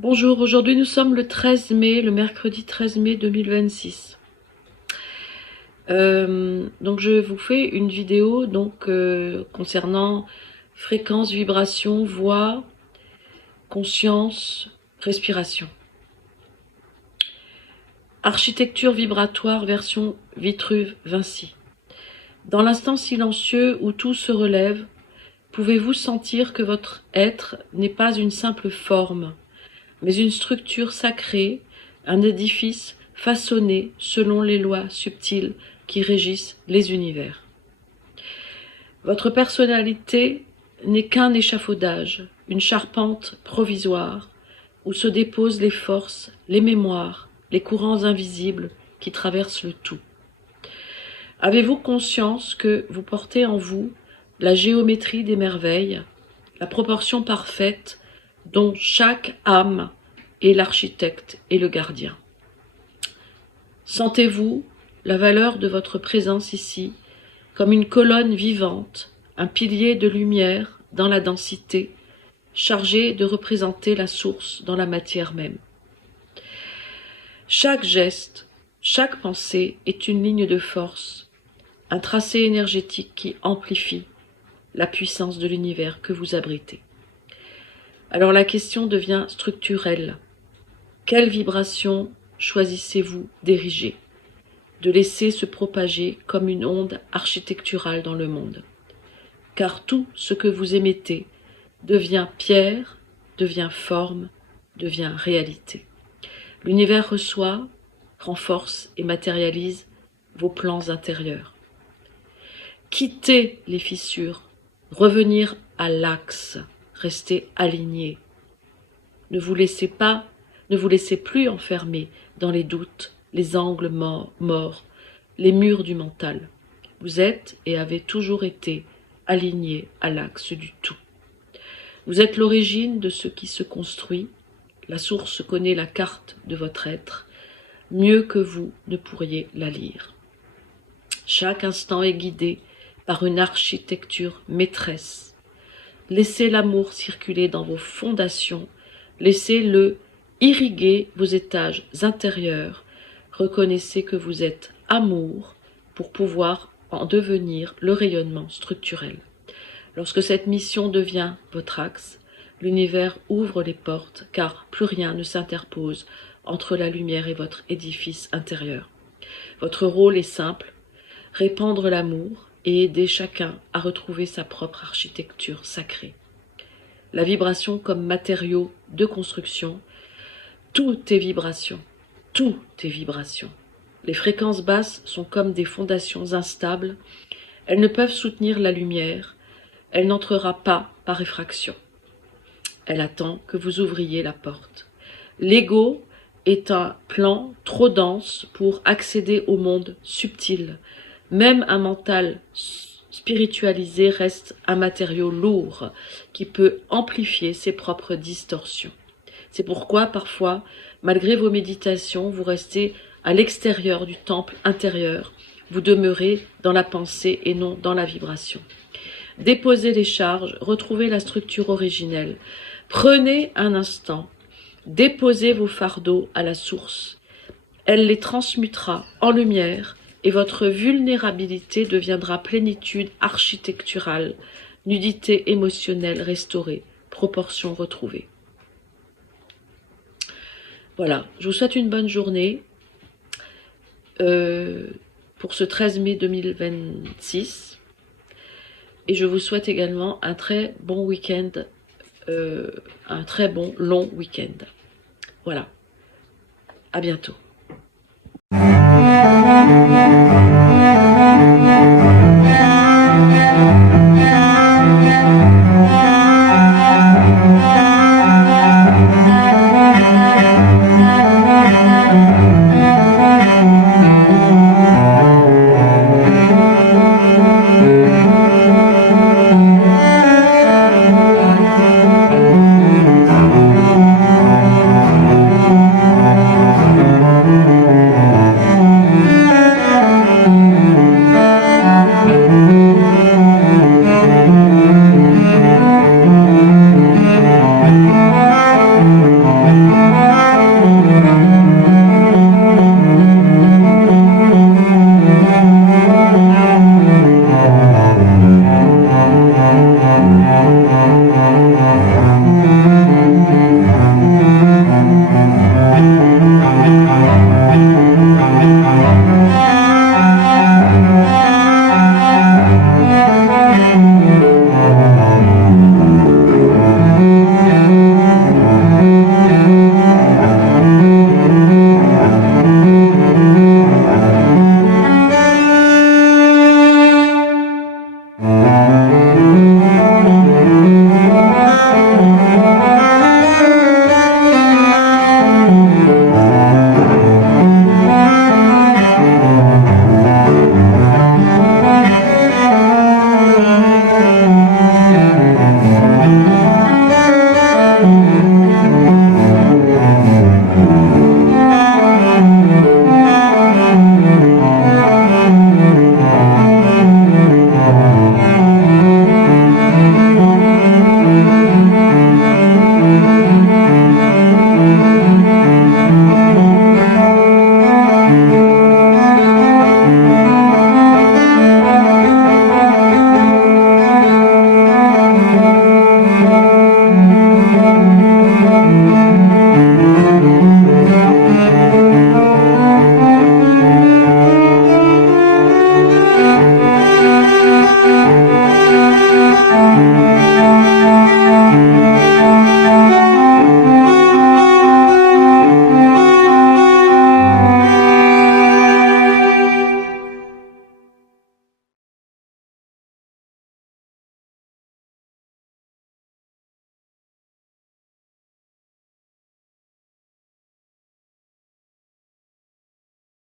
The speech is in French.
Bonjour, aujourd'hui nous sommes le 13 mai, le mercredi 13 mai 2026. Donc je vous fais une vidéo concernant fréquence, vibration, voix, conscience, respiration. Architecture vibratoire version Vitruve-Vinci. Dans l'instant silencieux où tout se relève, pouvez-vous sentir que votre être n'est pas une simple forme, mais une structure sacrée, un édifice façonné selon les lois subtiles qui régissent les univers. Votre personnalité n'est qu'un échafaudage, une charpente provisoire, où se déposent les forces, les mémoires, les courants invisibles qui traversent le tout. Avez-vous conscience que vous portez en vous la géométrie des merveilles, la proportion parfaite dont chaque âme est l'architecte et le gardien? Sentez-vous la valeur de votre présence ici comme une colonne vivante, un pilier de lumière dans la densité, chargé de représenter la source dans la matière même. Chaque geste, chaque pensée est une ligne de force, un tracé énergétique qui amplifie la puissance de l'univers que vous abritez. Alors la question devient structurelle. Quelle vibration choisissez-vous d'ériger, de laisser se propager comme une onde architecturale dans le monde? Car tout ce que vous émettez devient pierre, devient forme, devient réalité. L'univers reçoit, renforce et matérialise vos plans intérieurs. Quittez les fissures, revenir à l'axe, restez alignés. Ne vous laissez plus enfermer dans les doutes, les angles morts, les murs du mental. Vous êtes et avez toujours été alignés à l'axe du tout. Vous êtes l'origine de ce qui se construit. La source connaît la carte de votre être, mieux que vous ne pourriez la lire. Chaque instant est guidé par une architecture maîtresse. Laissez l'amour circuler dans vos fondations, laissez-le irriguer vos étages intérieurs. Reconnaissez que vous êtes amour pour pouvoir en devenir le rayonnement structurel. Lorsque cette mission devient votre axe, l'univers ouvre les portes car plus rien ne s'interpose entre la lumière et votre édifice intérieur. Votre rôle est simple, répandre l'amour et aider chacun à retrouver sa propre architecture sacrée. La vibration comme matériau de construction, tout est vibration, tout est vibration. Les fréquences basses sont comme des fondations instables, elles ne peuvent soutenir la lumière, elle n'entrera pas par effraction. Elle attend que vous ouvriez la porte. L'ego est un plan trop dense pour accéder au monde subtil. Même un mental spiritualisé reste un matériau lourd qui peut amplifier ses propres distorsions. C'est pourquoi parfois, malgré vos méditations, vous restez à l'extérieur du temple intérieur. Vous demeurez dans la pensée et non dans la vibration. Déposez les charges, retrouvez la structure originelle. Prenez un instant, déposez vos fardeaux à la source. Elle les transmutera en lumière et votre vulnérabilité deviendra plénitude architecturale, nudité émotionnelle restaurée, proportion retrouvée. Voilà, je vous souhaite une bonne journée pour ce 13 mai 2026 et je vous souhaite également un très bon week-end, un très bon long week-end. Voilà, à bientôt.